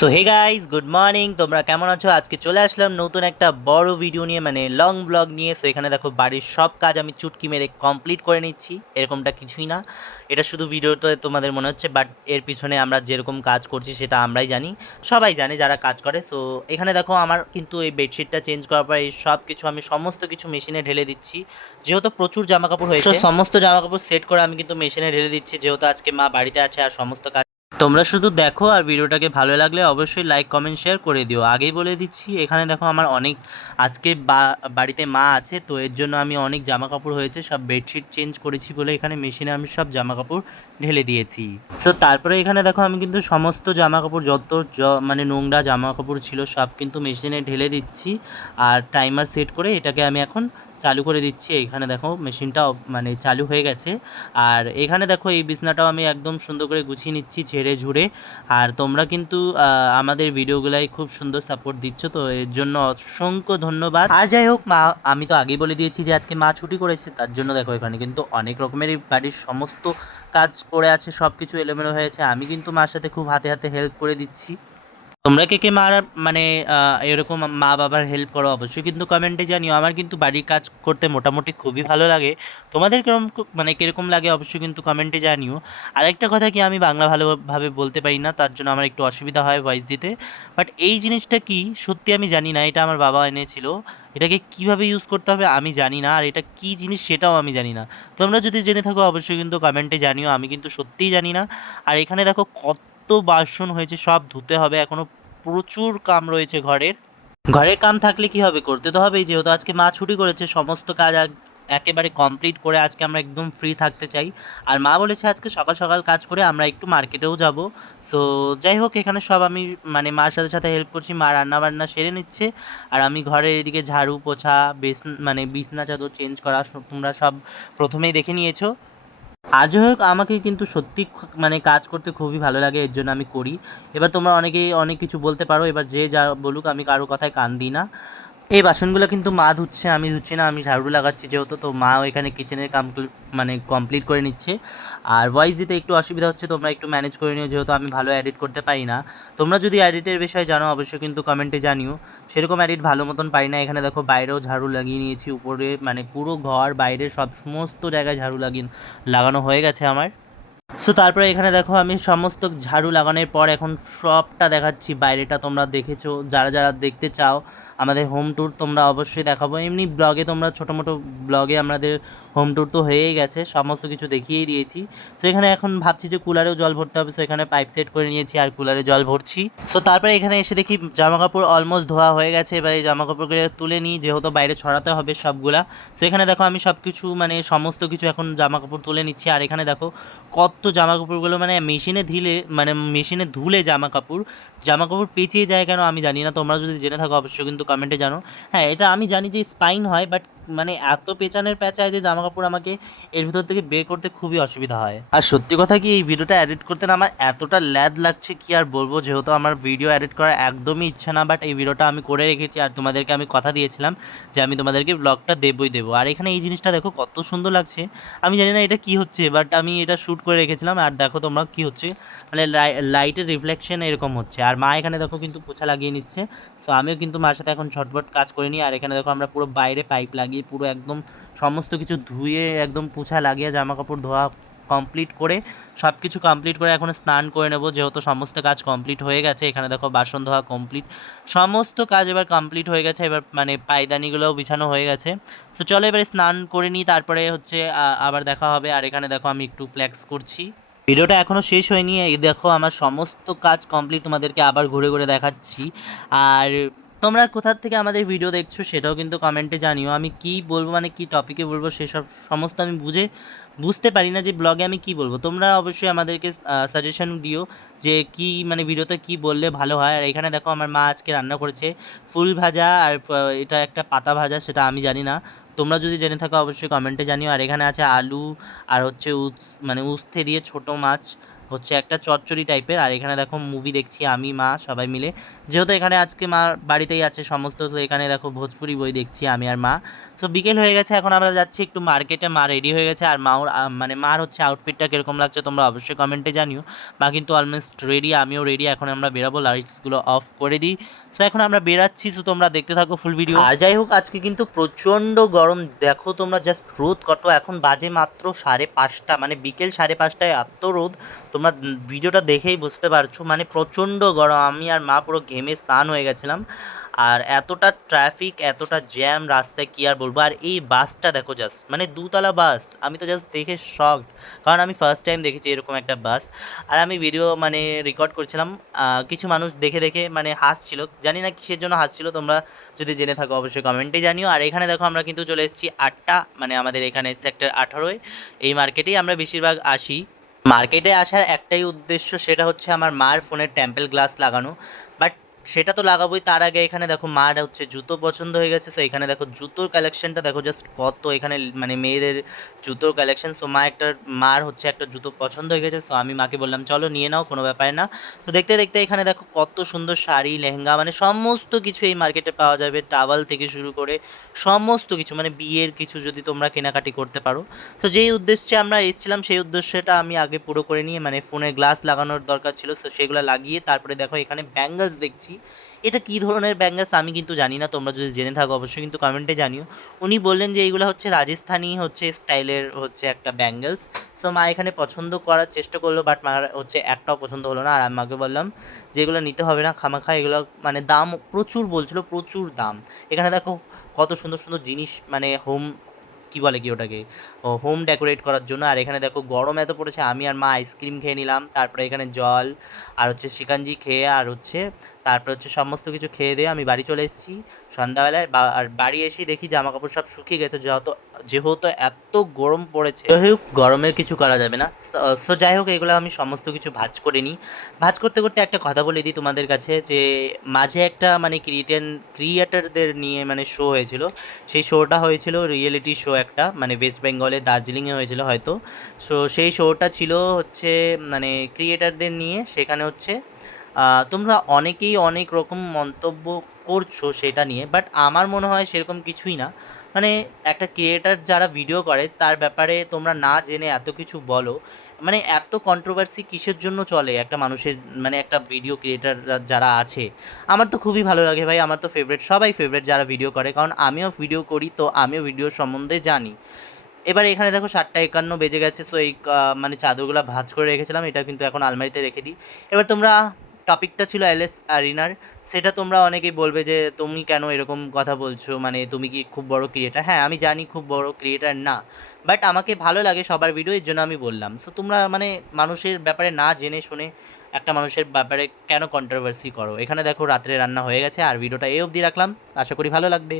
So hey guys, good morning. তোমরা কেমন আছো? আজকে চলে আসলাম নতুন একটা বড় ভিডিও নিয়ে, মানে লং ব্লগ নিয়ে। সো এখানে দেখো বাড়ির সব কাজ আমি চুটকি মেরে কমপ্লিট করে নিচ্ছি। এরকমটা কিছুই না, এটা শুধু ভিডিওতে তোমাদের মনে হচ্ছে, বাট এর পিছনে আমরা যেরকম কাজ করছি সেটা আমরাই জানি, সবাই জানে যারা কাজ করে। সো এখানে দেখো আমার কিন্তু এই বেডশিটটা চেঞ্জ করার পর এই সব কিছু আমি সমস্ত কিছু মেশিনে ঢেলে দিচ্ছি, যেহেতু প্রচুর জামা কাপড় হয়েছে। সমস্ত জামা কাপড় সেট করে আমি কিন্তু মেশিনে ঢেলে দিচ্ছি, যেহেতু আজকে মা বাড়িতে আছে আর সমস্ত কাজ। তোমরা শুধু দেখো, আর ভিডিওটাকে ভালো লাগলে অবশ্যই লাইক কমেন্ট শেয়ার করে দিও। আগেই বলে দিচ্ছি, এখানে দেখো আমার অনেক আজকে বাড়িতে মা আছে, তো এর জন্য আমি অনেক জামা কাপড় হয়েছে, সব বেডশিট চেঞ্জ করেছি বলে এখানে মেশিনে আমি সব জামা কাপড় ঢেলে দিয়েছি। সো তারপরে এখানে দেখো আমি কিন্তু সমস্ত জামা কাপড় যত মানে নোংরা জামা কাপড় ছিল সব কিন্তু মেশিনে ঢেলে দিচ্ছি, আর টাইমার সেট করে এটাকে আমি এখন চালু করে দিচ্ছি। এখানে দেখো মেশিনটা মানে চালু হয়ে গেছে। আর এখানে দেখো এই বিছনাটাও আমি একদম সুন্দর করে গুছিয়ে নিচ্ছি ঝেড়ে ঝুড়ে। আর তোমরা কিন্তু আমাদের ভিডিওগুলাই খুব সুন্দর সাপোর্ট দিচ্ছ, তো এর জন্য অসংখ্য ধন্যবাদ। আর যাই হোক, মা আমি তো আগেই বলে দিয়েছি যে আজকে মা ছুটি করেছে, তার জন্য দেখো এখানে কিন্তু অনেক রকমেরই বাড়ির সমস্ত কাজ পড়ে আছে, সব কিছু এলোমেলো হয়েছে। আমি কিন্তু মার সাথে খুব হাতে হাতে হেল্প করে দিচ্ছি। তোমরা কে কে মার মানে এরকম মা বাবার হেল্প করো অবশ্যই কিন্তু কমেন্টে জানিও। আমার কিন্তু বাড়ির কাজ করতে মোটামুটি খুবই ভালো লাগে। তোমাদের কিরকম মানে কীরকম লাগে অবশ্যই কিন্তু কমেন্টে জানিও। আরেকটা কথা কি, আমি বাংলা ভালোভাবে বলতে পারি না, তার জন্য আমার একটু অসুবিধা হয় ভয়েস দিতে। বাট এই জিনিসটা কি সত্যি আমি জানি না, এটা আমার বাবা এনেছিল। এটাকে কিভাবে ইউজ করতে হবে আমি জানি না, আর এটা কী জিনিস সেটাও আমি জানি না। তোমরা যদি জেনে থাকো অবশ্যই কিন্তু কমেন্টে জানিও, আমি কিন্তু সত্যিই জানি না। আর এখানে দেখো কত বাসন হয়েছে, সব ধুতে হবে এখনও, প্রচুর কাম রয়েছে ঘরের। ঘরের কাম থাকলে কি হবে, করতে তো হবেই, যেহেতু আজকে মা ছুটি করেছে। সমস্ত কাজ একেবারে কমপ্লিট করে আজকে আমরা একদম ফ্রি থাকতে চাই। আর মা বলেছে আজকে সকাল সকাল কাজ করে আমরা একটু মার্কেটেও যাব। সো যাই হোক, এখানে সব আমি মানে মার সাথে সাথে হেল্প করছি, মা রান্না বান্না সেরে নিচ্ছে, আর আমি ঘরের এদিকে ঝাড়ু পোছা মানে বিছনা চাদর চেঞ্জ করা তোমরা সব প্রথমেই দেখে নিয়েছো। আজও হোক, আমাকে কিন্তু সত্যি মানে কাজ করতে খুবই ভালো লাগে, এর জন্য আমি করি। এবার তোমরা অনেকেই অনেক কিছু বলতে পারো, এবার যে যা বলুক, আমি কারো কথায় কান দিই না। এই বাসনগুলো কিন্তু মা ধুচ্ছে, আমি ধুচ্ছি না, আমি ঝাড়ু লাগাচ্ছি যেহেতু। তো মাও এখানে কিচেনের কাম মানে কমপ্লিট করে নিচ্ছে। আর ভয়েস দিতে একটু অসুবিধা হচ্ছে, তোমরা একটু ম্যানেজ করে নিও, যেহেতু আমি ভালো এডিট করতে পারি না। তোমরা যদি এডিটের বিষয়ে জানো অবশ্যই কিন্তু কমেন্টে জানিও। সেরকম এডিট ভালো মতন পারি না। এখানে দেখো বাইরেও ঝাড়ু লাগিয়ে নিয়েছি, উপরে মানে পুরো ঘর বাইরে সব সমস্ত জায়গায় ঝাড়ু লাগানো হয়ে গেছে আমার। সো তারপরে এখানে দেখো আমি সমস্ত ঝাড়ু লাগানোর পর এখন সবটা দেখাচ্ছি। বাইরেটা তোমরা দেখেছো, যারা যারা দেখতে চাও আমাদের হোম ট্যুর, তোমরা অবশ্যই দেখাবো। এমনি ব্লগে তোমরা ছোটো মোটো ব্লগে আমাদের হোম ট্যুর তো হয়েই গেছে, সমস্ত কিছু দেখিয়েই দিয়েছি। সো এখানে এখন ভাবছি যে কুলারেও জল ভরতে হবে, সো এখানে পাইপ সেট করে নিয়েছি আর কুলারে জল ভরছি। সো তারপরে এখানে এসে দেখি জামা কাপড় অলমোস্ট ধোয়া হয়ে গেছে। এবার এই জামা কাপড়গুলো তুলে নিই, যেহেতু বাইরে ছড়াতে হবে সবগুলা। সো এখানে দেখো আমি সব কিছু মানে সমস্ত কিছু এখন জামা কাপড় তুলে নিচ্ছি। আর এখানে দেখো কত জামা কাপড়গুলো মানে মেশিনে ধুলে, মানে মেশিনে ধুলে জামা কাপড় পেঁচিয়ে যায় কেন আমি জানি না। তোমরা যদি জেনে থাকো অবশ্যই কিন্তু কমেন্টে জানো। হ্যাঁ, এটা আমি জানি যে স্পাইন হয়, বাট মানে এত পেঁচায় যে জামা কাপড় আমাকে এর ভিতর থেকে বের করতে খুবই অসুবিধা হয়। আর সত্যি কথা কি, এই ভিডিওটা এডিট করতে না আমার এতটা ল্যাদ লাগছে কি আর বলবো, যেহেতু আমার ভিডিও এডিট করার একদমই ইচ্ছা না, বাট এই ভিডিওটা আমি করে রেখেছি। আর তোমাদেরকে আমি কথা দিয়েছিলাম যে আমি তোমাদেরকে ব্লগটা দেবো। আর এখানে এই জিনিসটা দেখো কত সুন্দর লাগছে। আমি জানি না এটা কি হচ্ছে, বাট আমি এটা শ্যুট করে রেখেছিলাম। আর দেখো তোমরা কি হচ্ছে, মানে লাইটের রিফ্লেকশন এরকম হচ্ছে। আর মা এখানে দেখো কিন্তু পোছা লাগিয়ে নিচ্ছে। সো আমিও কিন্তু মার সাথে এখন ঝটপট কাজ করে নিই। আর এখানে দেখো আমরা পুরো বাইরে পাইপ লাগিয়ে পুরো একদম সমস্ত কিছু ধুয়ে একদম পোছা লাগিয়ে জামা কাপড় ধোয়া কমপ্লিট করে, সব কিছু কমপ্লিট করে এখন স্নান করে নেব, যেহেতু সমস্ত কাজ কমপ্লিট হয়ে গেছে। এখানে দেখো বাসন ধোয়া কমপ্লিট, সমস্ত কাজ এবার কমপ্লিট হয়ে গেছে। এবার মানে পায়দানিগুলোও বিছানো হয়ে গেছে। তো চলো এবারে স্নান করে নিই, তারপরে হচ্ছে আবার দেখা হবে। আর এখানে দেখো আমি একটু ফ্লেক্স করছি। ভিডিওটা এখনও শেষ হয়নি, এই দেখো আমার সমস্ত কাজ কমপ্লিট, তোমাদেরকে আবার ঘুরে ঘুরে দেখাচ্ছি। আর তোমরা কোথা থেকে আমাদের ভিডিও দেখছো সেটাও কিন্তু কমেন্টে জানিও। আমি কী বলবো, মানে কী টপিকে বলবো সেসব সমস্ত আমি বুঝতে পারি না যে ব্লগে আমি কী বলবো। তোমরা অবশ্যই আমাদেরকে সাজেশন দিও যে কী মানে ভিডিওতে কী বললে ভালো হয়। আর এখানে দেখো আমার মা আজকে রান্না করেছে ফুল ভাজা, আর এটা একটা পাতা ভাজা, সেটা আমি জানি না। তোমরা যদি জেনে থাকো অবশ্যই কমেন্টে জানিও। আর এখানে আছে আলু, আর হচ্ছে মানে উস্তে দিয়ে ছোটো মাছ, হচ্ছে একটা চচ্চড়ি টাইপের। আর এখানে দেখো মুভি দেখছি আমি মা সবাই মিলে, যেহেতু এখানে আজকে মা বাড়িতেই আছে সমস্ত, তো এখানে দেখো ভোজপুরি বই দেখছি আমি আর মা। তো বিকেল হয়ে গেছে, এখন আমরা যাচ্ছি একটু মার্কেটে, মা রেডি হয়ে গেছে। আর মাও মানে মার হচ্ছে আউটফিটটা কীরকম লাগছে তোমরা অবশ্যই কমেন্টে জানিও। মা কিন্তু অলমোস্ট রেডি, আমিও রেডি, এখন আমরা বেরাবো, লাইটসগুলো অফ করে দিই। সো এখন আমরা বেরাচ্ছি, সো তোমরা দেখতে থাকো ফুল ভিডিও। আর যাই হোক, আজকে কিন্তু প্রচণ্ড গরম, দেখো তোমরা জাস্ট রোদ কত, এখন বাজে মাত্র 5:30, মানে বিকেল 5:30টায় এত রোদ, তোমরা ভিডিওটা দেখেই বুঝতে পারছো, মানে প্রচণ্ড গরম। আমি আর মা পুরো ঘেমে স্নান হয়ে গেছিলাম। আর এতটা ট্রাফিক, এতটা জ্যাম রাস্তায়, কী আর বলবো। আর এই বাসটা দেখো জাস্ট, মানে 2তলা বাস, আমি তো জাস্ট দেখে শকড, কারণ আমি ফার্স্ট টাইম দেখেছি এরকম একটা বাস। আর আমি ভিডিও মানে রেকর্ড করছিলাম, কিছু মানুষ দেখে দেখে মানে হাসছিল, জানি না কিসের জন্য হাসছিল, তোমরা যদি জেনে থাকো অবশ্যই কমেন্টে জানিও। আর এখানে দেখো আমরা কিন্তু চলে এসেছি 8টা, মানে আমাদের এখানে সেক্টর 18-এ, এই মার্কেটেই আমরা বেশিরভাগ আসি। মার্কেটে আসার একটাই উদ্দেশ্য, সেটা হচ্ছে আমার মার ফোনের টেম্পেল গ্লাস লাগানো। বাট সেটা তো লাগাবোই, তার আগে এখানে দেখো মার হচ্ছে জুতো পছন্দ হয়ে গেছে। সো এখানে দেখো জুতোর কালেকশনটা দেখো জাস্ট কত, এখানে মানে মেয়েদের জুতোর কালেকশন। সো মার হচ্ছে একটা জুতো পছন্দ হয়ে গেছে। সো আমি মাকে বললাম চলো নিয়ে নাও, কোনো ব্যাপার না। তো দেখতে দেখতে এখানে দেখো কত সুন্দর শাড়ি, লেহেঙ্গা, মানে সমস্ত কিছু এই মার্কেটে পাওয়া যাবে, টাওয়াল থেকে শুরু করে সমস্ত কিছু, মানে বিয়ের কিছু যদি তোমরা কেনাকাটি করতে পারো। তো যেই উদ্দেশ্যে আমরা এসেছিলাম সেই উদ্দেশ্যটা আমি আগে পুরো করে নিয়ে, মানে ফোনে গ্লাস লাগানোর দরকার ছিল, সো সেগুলো লাগিয়ে তারপরে দেখো এখানে ব্যাঙ্গলস দেখছি। এটা কী ধরনের ব্যাঙ্গলস আমি কিন্তু জানি না, তোমরা যদি জেনে থাকো অবশ্যই কিন্তু কমেন্টে জানিও। উনি বললেন যে এইগুলো হচ্ছে রাজস্থানি হচ্ছে স্টাইলের হচ্ছে একটা ব্যাঙ্গলস। সো মা এখানে পছন্দ করার চেষ্টা করলো, বাট মার হচ্ছে একটাও পছন্দ হলো না। আর আমি মাকে বললাম যে এগুলো নিতে হবে না খামাখা, এগুলো মানে দাম প্রচুর বলছিল, প্রচুর দাম। এখানে দেখো কত সুন্দর সুন্দর জিনিস, মানে হোম কী বলে কি ওটাকে, হোম ডেকোরেট করার জন্য। আর এখানে দেখো গরম এত পড়েছে, আমি আর মা আইসক্রিম খেয়ে নিলাম, তারপরে এখানে জল আর হচ্ছে শিকাঞ্জি খেয়ে, আর হচ্ছে তারপরে হচ্ছে সমস্ত কিছু খেয়ে দিয়ে আমি বাড়ি চলে এসেছি সন্ধ্যাবেলায়। আর বাড়ি এসেই দেখি জামা কাপড় সব শুকিয়ে গেছে, যেহেতু এত গরম পড়েছে। যাই হোক, গরমের কিছু করা যাবে না। সো যাই হোক, এগুলো আমি সমস্ত কিছু ভাঁজ করে নিই। ভাঁজ করতে করতে একটা কথা বলে দিই তোমাদের কাছে, যে মাঝে একটা মানে ক্রিয়েটারদের নিয়ে মানে শো হয়েছিল। সেই শোটা হয়েছিল রিয়েলিটি শো একটা, মানে ওয়েস্ট বেঙ্গলে দার্জিলিংয়ে হয়েছিল হয়তো। সো সেই শোটা ছিল হচ্ছে মানে ক্রিয়েটারদের নিয়ে, সেখানে হচ্ছে তোমরা অনেকেই অনেক রকম মন্তব্য করছো সেটা নিয়ে, বাট আমার মনে হয় সেরকম কিছুই না। মানে একটা ক্রিয়েটার যারা ভিডিও করে তার ব্যাপারে তোমরা না জেনে এত কিছু বলো, মানে এত কন্ট্রোভার্সি কিসের জন্য চলে একটা মানুষের, মানে একটা ভিডিও ক্রিয়েটার যারা আছে। আমার তো খুবই ভালো লাগে ভাই, আমার তো ফেভারিট, সবাই ফেভারিট যারা ভিডিও করে, কারণ আমিও ভিডিও করি, তো আমিও ভিডিও সম্বন্ধে জানি। এবার এখানে দেখো 7:51 বেজে গেছে। সো এই মানে চাদরগুলো ভাঁজ করে রেখেছিলাম, এটা কিন্তু এখন আলমারিতে রেখে দিই। এবার তোমরা, টপিকটা ছিল এলএস আরিনার, সেটা তোমরা অনেকেই বলবে যে তুমি কেন এরকম কথা বলছো, মানে তুমি কি খুব বড় ক্রিয়েটার? হ্যাঁ, আমি জানি খুব বড় ক্রিয়েটার না, বাট আমাকে ভালো লাগে সবার ভিডিও, এর জন্য আমি বললাম। সো তোমরা মানে মানুষের ব্যাপারে না জেনে শুনে একটা মানুষের ব্যাপারে কেন কন্ট্রোভার্সি করো? এখানে দেখো রাত্রে রান্না হয়ে গেছে, আর ভিডিওটা এই অবধি রাখলাম, আশা করি ভালো লাগবে।